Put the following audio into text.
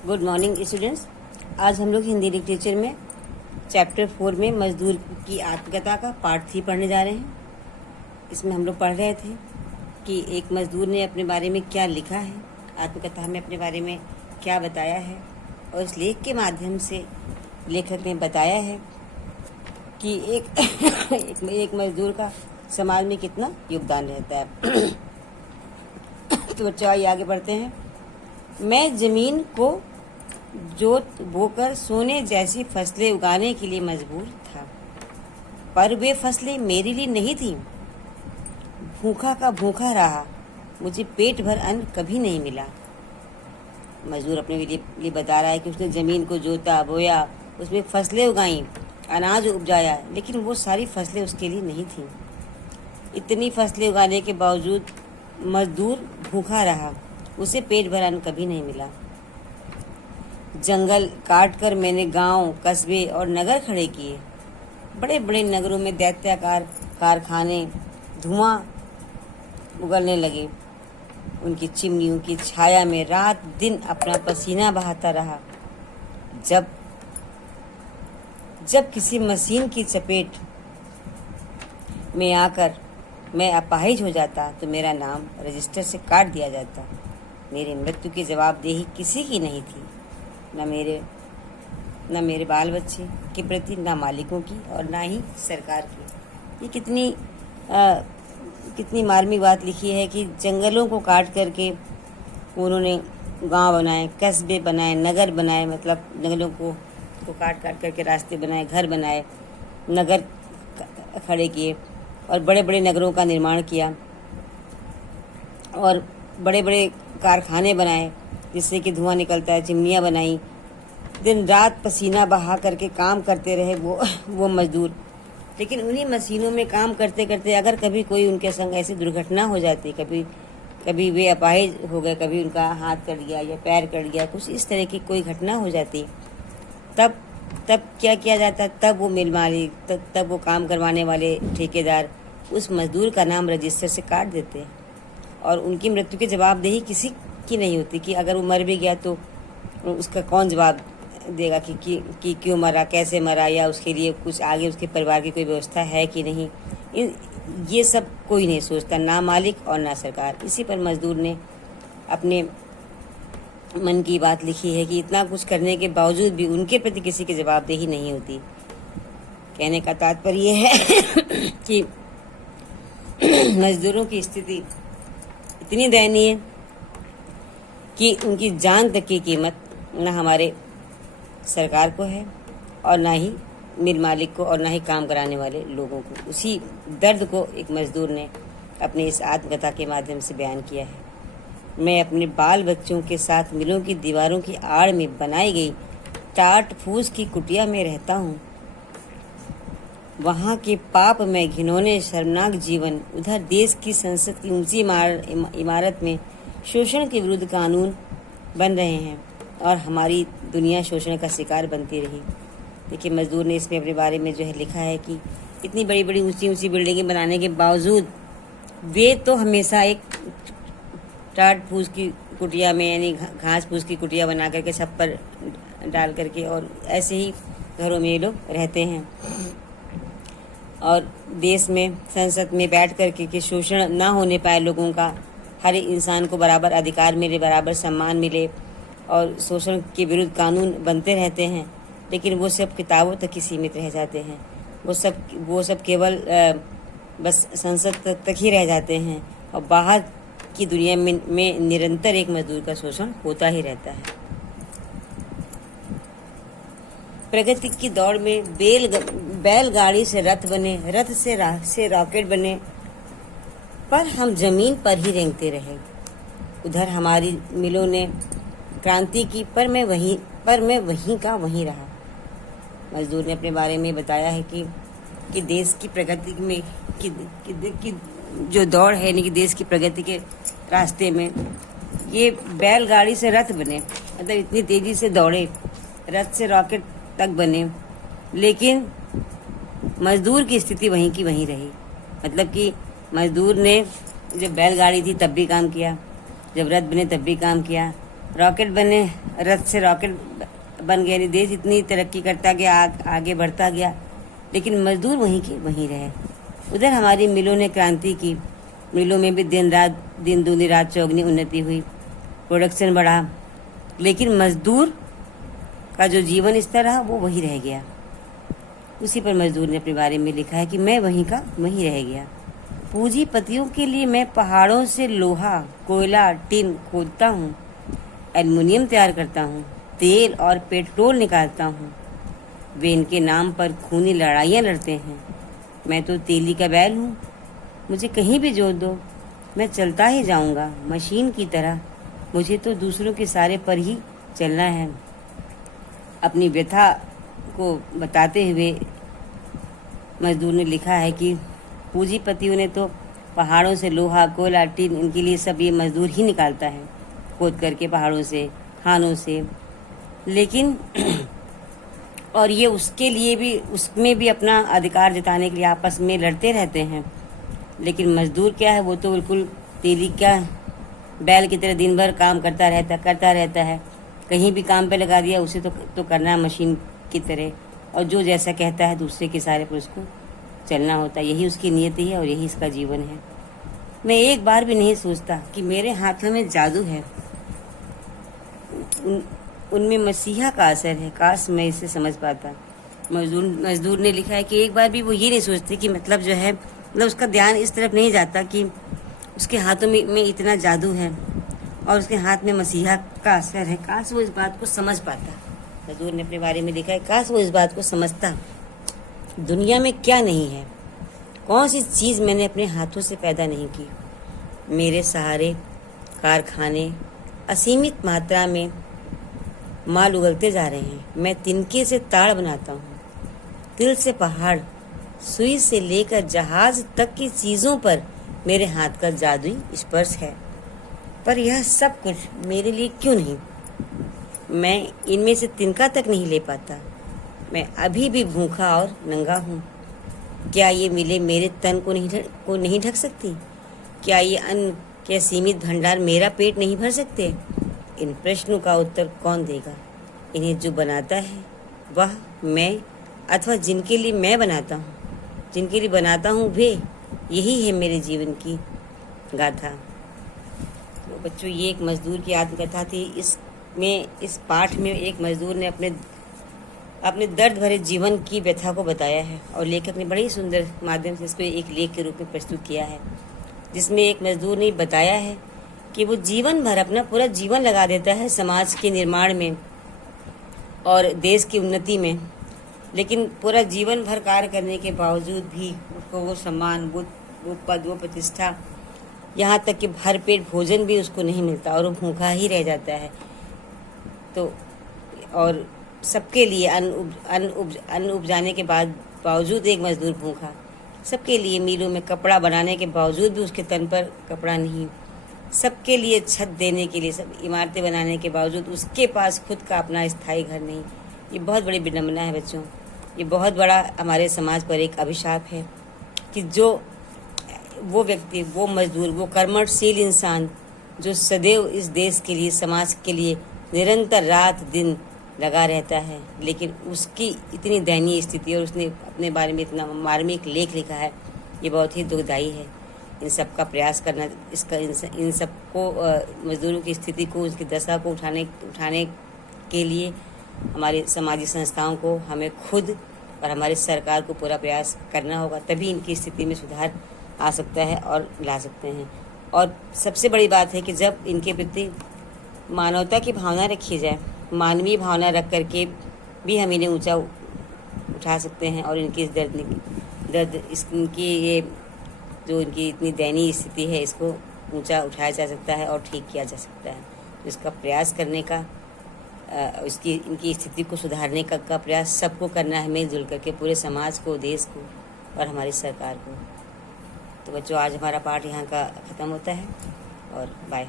Good morning students. आज हम लोग हिंदी लिटरेचर में चैप्टर 4 में मजदूर की आत्मकथा का पार्ट 3 पढ़ने जा रहे हैं। इसमें हम लोग पढ़ रहे थे कि एक मजदूर ने अपने बारे में क्या लिखा है, आत्मकथा में अपने बारे में क्या बताया है, और इस लेख के माध्यम से लेखक ने बताया है कि एक मजदूर का समाज में कितना योगदान रहता है। तो बच्चों आइए आगे बढ़ते हैं। मैं ज़मीन को जोत बोकर सोने जैसी फसलें उगाने के लिए मजबूर था, पर वे फसलें मेरे लिए नहीं थीं। भूखा का भूखा रहा, मुझे पेट भर अन्न कभी नहीं मिला। मजदूर अपने लिए बता रहा है कि उसने ज़मीन को जोता बोया, उसमें फसलें उगाईं, अनाज उपजाया, लेकिन वो सारी फसलें उसके लिए नहीं थीं। इतनी फसलें उगाने के बावजूद मजदूर भूखा रहा, उसे पेट भर अन्न कभी नहीं मिला। जंगल काटकर मैंने गांव, कस्बे और नगर खड़े किए। बड़े बड़े नगरों में दैत्याकार कारखाने धुआं उगलने लगे। उनकी चिमनियों की छाया में रात दिन अपना पसीना बहाता रहा। जब किसी मशीन की चपेट में आकर मैं अपाहिज हो जाता तो मेरा नाम रजिस्टर से काट दिया जाता। मेरी मृत्यु की जवाबदेही किसी की नहीं थी, न मेरे बाल बच्चे के प्रति, न मालिकों की और ना ही सरकार की। ये कितनी मार्मिक बात लिखी है कि जंगलों को काट करके उन्होंने गांव बनाए, कस्बे बनाए, नगर बनाए, मतलब जंगलों को काट करके रास्ते बनाए, घर बनाए, नगर खड़े किए और बड़े बड़े नगरों का निर्माण किया और बड़े बड़े कारखाने बनाए जिससे कि धुआं निकलता है, चिमनियाँ बनाई। दिन रात पसीना बहा करके काम करते रहे वो मजदूर। लेकिन उन्हीं मशीनों में काम करते करते अगर कभी कोई उनके संग ऐसी दुर्घटना हो जाती, कभी वे अपाहिज हो गए, कभी उनका हाथ कट गया या पैर कट गया, कुछ इस तरह की कोई घटना हो जाती, तब क्या किया जाता? तब वो मिल मालिक, तब वो काम करवाने वाले ठेकेदार उस मजदूर का नाम रजिस्टर से काट देते और उनकी मृत्यु की जवाबदेही किसी की नहीं होती कि अगर वो मर भी गया तो उसका कौन जवाब देगा कि क्यों मरा, कैसे मरा, या उसके लिए कुछ आगे उसके परिवार की कोई व्यवस्था है कि नहीं। ये सब कोई नहीं सोचता, ना मालिक और ना सरकार। इसी पर मजदूर ने अपने मन की बात लिखी है कि इतना कुछ करने के बावजूद भी उनके प्रति किसी की जवाबदेही नहीं होती। कहने का तात्पर्य है कि मजदूरों की स्थिति इतनी दयनीय कि उनकी जान तक की कीमत न हमारे सरकार को है और ना ही मिल मालिक को और ना ही काम कराने वाले लोगों को। उसी दर्द को एक मजदूर ने अपने इस आत्मकथा के माध्यम से बयान किया है। मैं अपने बाल बच्चों के साथ मिलों की दीवारों की आड़ में बनाई गई टाट फूस की कुटिया में रहता हूँ। वहाँ के पाप में घिनौने शर्मनाक जीवन, उधर देश की संसद की ऊंची इमारत में शोषण के विरुद्ध कानून बन रहे हैं और हमारी दुनिया शोषण का शिकार बनती रही। देखिए, मजदूर ने इसमें अपने बारे में जो है लिखा है कि इतनी बड़ी बड़ी ऊंची ऊंची बिल्डिंगें बनाने के बावजूद वे तो हमेशा एक टाट फूस की कुटिया में, यानी घास फूस की कुटिया बना करके छप्पर डाल करके और ऐसे ही घरों में ये लोग रहते हैं। और देश में संसद में बैठ करके कि शोषण ना होने पाए लोगों का, हर इंसान को बराबर अधिकार मिले, बराबर सम्मान मिले और शोषण के विरुद्ध कानून बनते रहते हैं। लेकिन वो सब किताबों तक ही सीमित रह जाते हैं। वो सब केवल बस संसद तक ही रह जाते हैं और बाहर की दुनिया में निरंतर एक मजदूर का शोषण होता ही रहता है। प्रगति की दौड़ में बैलगाड़ी से रथ बने, रथ से रॉकेट बने, पर हम जमीन पर ही रेंगते रहे। उधर हमारी मिलों ने क्रांति की, पर मैं वहीं का वहीं रहा। मजदूर ने अपने बारे में बताया है कि देश की प्रगति में कि जो दौड़ है, यानी कि देश की प्रगति के रास्ते में ये बैलगाड़ी से रथ बने, मतलब इतनी तेजी से दौड़े, रथ से रॉकेट तक बने, लेकिन मजदूर की स्थिति वहीं की वहीं रही। मतलब कि मजदूर ने जब बैलगाड़ी थी तब भी काम किया, जब रथ बने तब भी काम किया, रॉकेट बने, रथ से रॉकेट बन गए, देश इतनी तरक्की करता गया, आगे बढ़ता गया, लेकिन मजदूर वहीं के वहीं रहे। उधर हमारी मिलों ने क्रांति की, मिलों में भी दिन दूनी रात चौगनी उन्नति हुई, प्रोडक्शन बढ़ा, लेकिन मजदूर का जो जीवन स्तर रहा वो वही रह गया। उसी पर मजदूर ने अपने बारे में लिखा है कि मैं वहीं का वहीं रह गया। पूंजीपतियों के लिए मैं पहाड़ों से लोहा, कोयला, टिन खोदता हूँ, एल्युमिनियम तैयार करता हूँ, तेल और पेट्रोल निकालता हूँ। वे इनके नाम पर खूनी लड़ाइयाँ लड़ते हैं। मैं तो तेली का बैल हूँ, मुझे कहीं भी जोत दो, मैं चलता ही जाऊँगा मशीन की तरह। मुझे तो दूसरों के सारे पर ही चलना है। अपनी व्यथा को बताते हुए मजदूर ने लिखा है कि पूंजीपतियों ने तो पहाड़ों से लोहा, कोयला, टिन, इनके लिए सब ये मजदूर ही निकालता है खोद करके पहाड़ों से, खानों से, लेकिन और ये उसके लिए भी, उसमें भी अपना अधिकार जताने के लिए आपस में लड़ते रहते हैं। लेकिन मजदूर क्या है, वो तो बिल्कुल तेली का बैल की तरह दिन भर काम करता रहता है। कहीं भी काम पे लगा दिया उसे तो करना है मशीन की तरह, और जो जैसा कहता है दूसरे के सारे पर उसको चलना होता है। यही उसकी नियति है और यही इसका जीवन है। मैं एक बार भी नहीं सोचता कि मेरे हाथों में जादू है, उनमें मसीहा का असर है, काश मैं इसे समझ पाता। मजदूर ने लिखा है कि एक बार भी वो ये नहीं सोचते कि मतलब जो है, मतलब उसका ध्यान इस तरफ नहीं जाता कि उसके हाथों में इतना जादू है और उसके हाथ में मसीहा का असर है। काश वो इस बात को समझ पाता। मजदूर ने अपने बारे में लिखा है, काश वो इस बात को समझता। दुनिया में क्या नहीं है, कौन सी चीज़ मैंने अपने हाथों से पैदा नहीं की। मेरे सहारे कारखाने असीमित मात्रा में माल उगलते जा रहे हैं। मैं तिनके से ताड़ बनाता हूँ, तिल से पहाड़, सुई से लेकर जहाज तक की चीज़ों पर मेरे हाथ का जादुई स्पर्श है। पर यह सब कुछ मेरे लिए क्यों नहीं? मैं इनमें से तिनका तक नहीं ले पाता। मैं अभी भी भूखा और नंगा हूँ। क्या ये मिले मेरे तन को नहीं ढक सकती? क्या ये अन्न के सीमित भंडार मेरा पेट नहीं भर सकते? इन प्रश्नों का उत्तर कौन देगा? इन्हें जो बनाता है वह मैं, अथवा जिनके लिए मैं बनाता हूँ, जिनके लिए बनाता हूँ वे। यही है मेरे जीवन की गाथा। तो बच्चों, ये एक मजदूर की आत्मकथा थी। इस पाठ में एक मजदूर ने अपने दर्द भरे जीवन की व्यथा को बताया है और लेखक ने बड़े ही सुंदर माध्यम से इसको एक लेख के रूप में प्रस्तुत किया है, जिसमें एक मजदूर ने बताया है कि वो जीवन भर अपना पूरा जीवन लगा देता है समाज के निर्माण में और देश की उन्नति में, लेकिन पूरा जीवन भर कार्य करने के बावजूद भी उसको वो सम्मान, वो पद, वो प्रतिष्ठा, यहाँ तक कि भरपेट भोजन भी उसको नहीं मिलता और वो भूखा ही रह जाता है। तो और सबके लिए अन्न उपजाने के बावजूद एक मजदूर भूखा, सबके लिए मिलों में कपड़ा बनाने के बावजूद भी उसके तन पर कपड़ा नहीं, सबके लिए छत देने के लिए, सब इमारतें बनाने के बावजूद उसके पास खुद का अपना स्थायी घर नहीं। ये बहुत बड़ी विडम्बना है बच्चों। ये बहुत बड़ा हमारे समाज पर एक अभिशाप है कि जो वो व्यक्ति, वो मजदूर, वो कर्मठशील इंसान जो सदैव इस देश के लिए, समाज के लिए निरंतर रात दिन लगा रहता है, लेकिन उसकी इतनी दयनीय स्थिति और उसने अपने बारे में इतना मार्मिक लेख लिखा है, ये बहुत ही दुखदायी है। इन सब का प्रयास करना, इन सबको मजदूरों की स्थिति को, उसकी दशा को उठाने के लिए हमारी सामाजिक संस्थाओं को, हमें खुद और हमारी सरकार को पूरा प्रयास करना होगा, तभी इनकी स्थिति में सुधार आ सकता है और ला सकते हैं। और सबसे बड़ी बात है कि जब इनके प्रति मानवता की भावना रखी जाए, मानवीय भावना रख करके भी हम इन्हें ऊंचा उठा सकते हैं और इनकी इस इनकी ये जो इनकी इतनी दयनीय स्थिति है, इसको ऊंचा उठाया जा सकता है और ठीक किया जा सकता है। तो इसका प्रयास करने का, इनकी स्थिति को सुधारने का प्रयास सबको करना है, मिलजुल करके, पूरे समाज को, देश को और हमारी सरकार को। तो बच्चों, आज हमारा पाठ यहाँ का ख़त्म होता है और बाय।